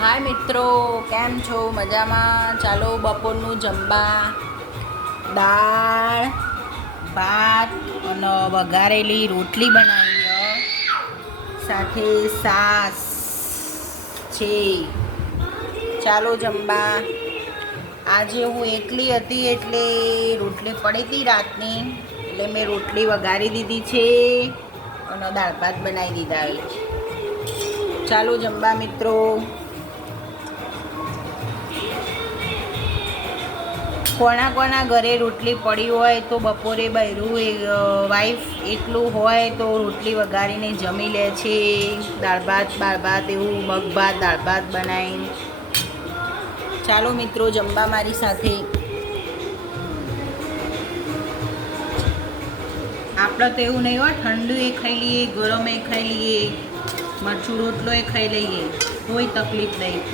હાય મિત્રો, કેમ છો? મજામાં? ચાલો બપોરનું જમવા. દાળ ભાત અને વઘારેલી રોટલી બનાવી, સાથે છાશ છે. ચાલો જમવા. આજે હું એકલી હતી એટલે રોટલી પડી હતી રાતની, એટલે મેં રોટલી વઘારી દીધી છે અને દાળ ભાત બનાવી દીધા. ચાલો જમવા મિત્રો. કોના કોના ઘરે રોટલી પડી હોય તો બપોરે બૈરું વાઈફ એકલું હોય તો રોટલી વઘારીને જમી લે છે. દાળ ભાત એવું મગ ભાત દાળ ભાત બનાવીને. ચાલો મિત્રો જમવા મારી સાથે. આપણે તો એવું નહીં હોય, ઠંડુ એ ખાઈ લઈએ, ગરમ એ ખાઈ લઈએ, મરચું રોટલો એ ખાઈ લઈએ, કોઈ તકલીફ નહીં.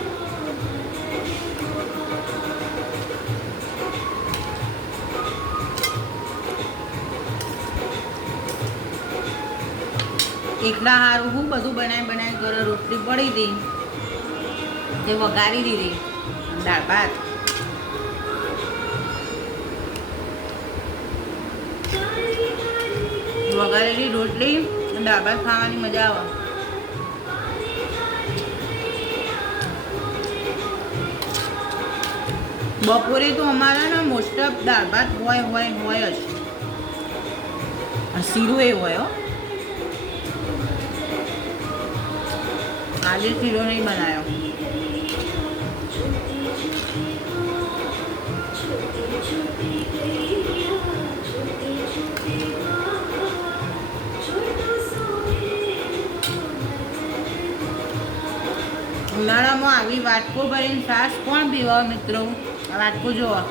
એકલા હારું હું બધું બનાવી ઘરે રોટલી પડી હતી તે વઘારી દીધી. દાળ ભાત વઘારેલી રોટલી દાળ ભાત ખાવાની મજા આવે. બપોરે તો અમારા ને મોસ્ટ ઓફ દાળ ભાત હોય જ. શીરો એ હોય હો. આજે શીરો નહીં બનાવ્યો. ઉનાળામાં આવી વાટકો ભરીને છાશ કોણ પીવા મિત્રો? આ વાટકો જોવો.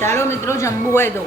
ચાલો મિત્રો જમવું હોય તો